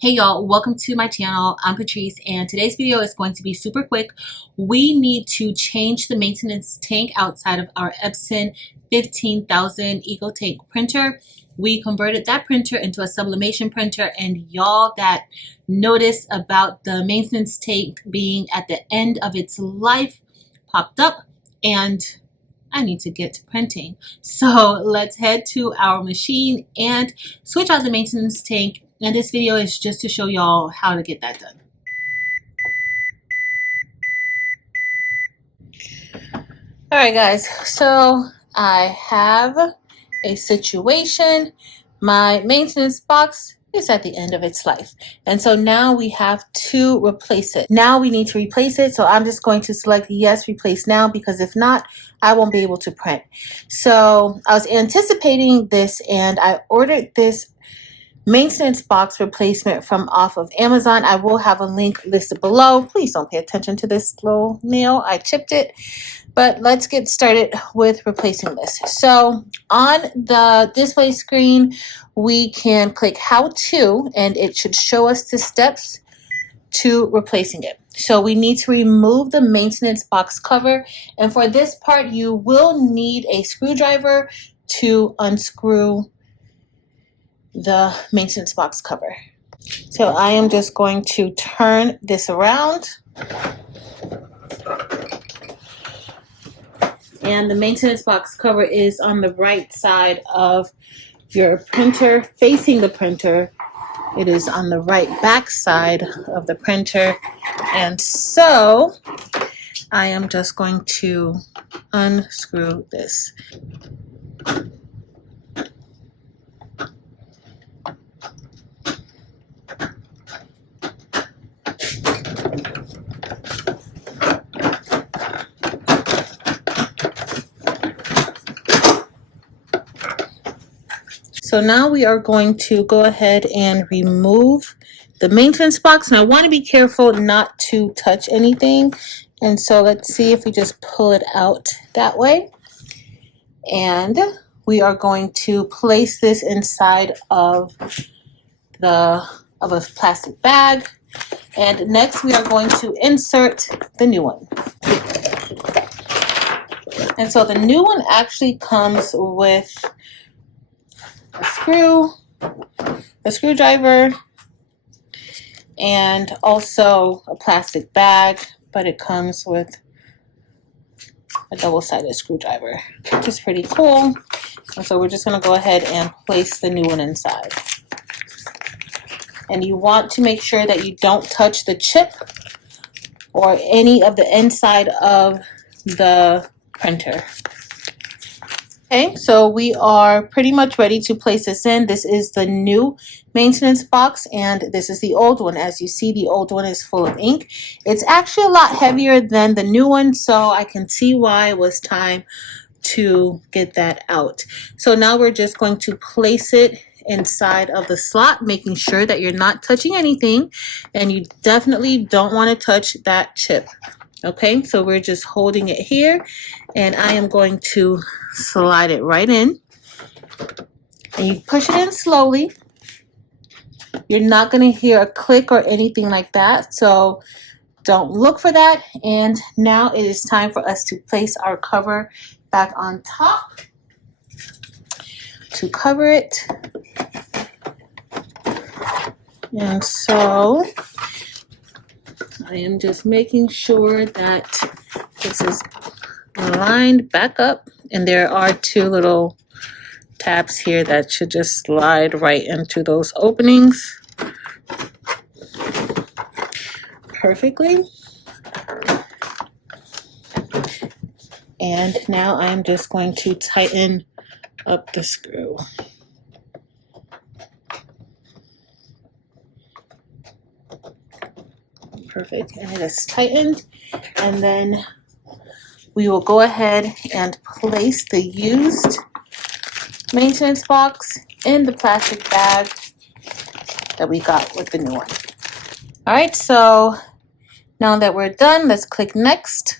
Hey y'all, welcome to my channel. I'm Patrice and today's video is going to be super quick. We need to change the maintenance tank outside of our Epson 15000 Eco Tank printer. We converted that printer into a sublimation printer, and y'all that noticed about the maintenance tank being at the end of its life popped up, and I need to get to printing. So let's head to our machine and switch out the maintenance tank. And this video is just to show y'all how to get that done. All right, guys, so I have a situation. My maintenance box is at the end of its life, and so now we have to replace it. Now we need to replace it, so I'm just going to select yes, replace now, because if not, I won't be able to print. So I was anticipating this, and I ordered this maintenance box replacement from off of Amazon. I will have a link listed below. Please don't pay attention to this little nail. I chipped it. But let's get started with replacing this. So on the display screen, we can click how to, and it should show us the steps to replacing it. So we need to remove the maintenance box cover. And for this part, you will need a screwdriver to unscrew the maintenance box cover. So I am just going to turn this around. And the maintenance box cover is on the right side of your printer, facing the printer. It is on the right back side of the printer. And so I am just going to unscrew this. So now we are going to go ahead and remove the maintenance box. And I want to be careful not to touch anything. And so let's see if we just pull it out that way. And we are going to place this inside of a plastic bag. And next we are going to insert the new one. And so the new one actually comes with a screwdriver, and also a plastic bag, but it comes with a double-sided screwdriver, which is pretty cool. And so we're just going to go ahead and place the new one inside. And you want to make sure that you don't touch the chip or any of the inside of the printer. Okay, so we are pretty much ready to place this in. This is the new maintenance box, and this is the old one. As you see, the old one is full of ink. It's actually a lot heavier than the new one, so I can see why it was time to get that out. So now we're just going to place it inside of the slot, making sure that you're not touching anything, and you definitely don't want to touch that chip. Okay, so we're just holding it here, and I am going to slide it right in. And you push it in slowly. You're not going to hear a click or anything like that, so don't look for that. And now it is time for us to place our cover back on top to cover it. And so I am just making sure that this is lined back up, and there are two little tabs here that should just slide right into those openings perfectly. And now I'm just going to tighten up the screw. Perfect, and it is tightened. And then we will go ahead and place the used maintenance box in the plastic bag that we got with the new one. All right, so now that we're done, let's click next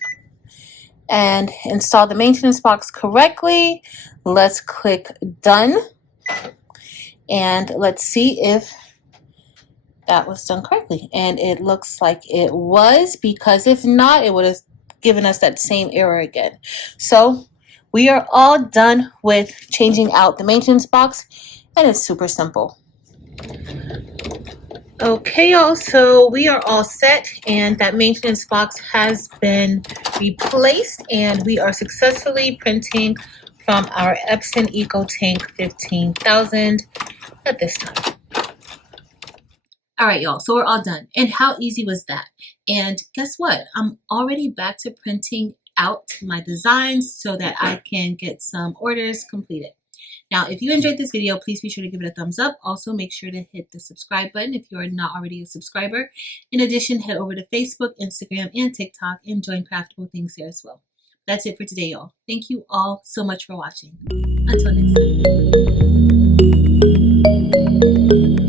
and install the maintenance box correctly. Let's click done, and let's see if that was done correctly. And it looks like it was, because if not, it would have given us that same error again. So we are all done with changing out the maintenance box, and it's super simple. Okay, y'all, so we are all set, and that maintenance box has been replaced, and we are successfully printing from our Epson EcoTank 15,000 at this time. All right, y'all, so we're all done. And how easy was that? And guess what? I'm already back to printing out my designs so that I can get some orders completed. Now, if you enjoyed this video, please be sure to give it a thumbs up. Also, make sure to hit the subscribe button if you are not already a subscriber. In addition, head over to Facebook, Instagram, and TikTok and join Craftable Things there as well. That's it for today, y'all. Thank you all so much for watching. Until next time.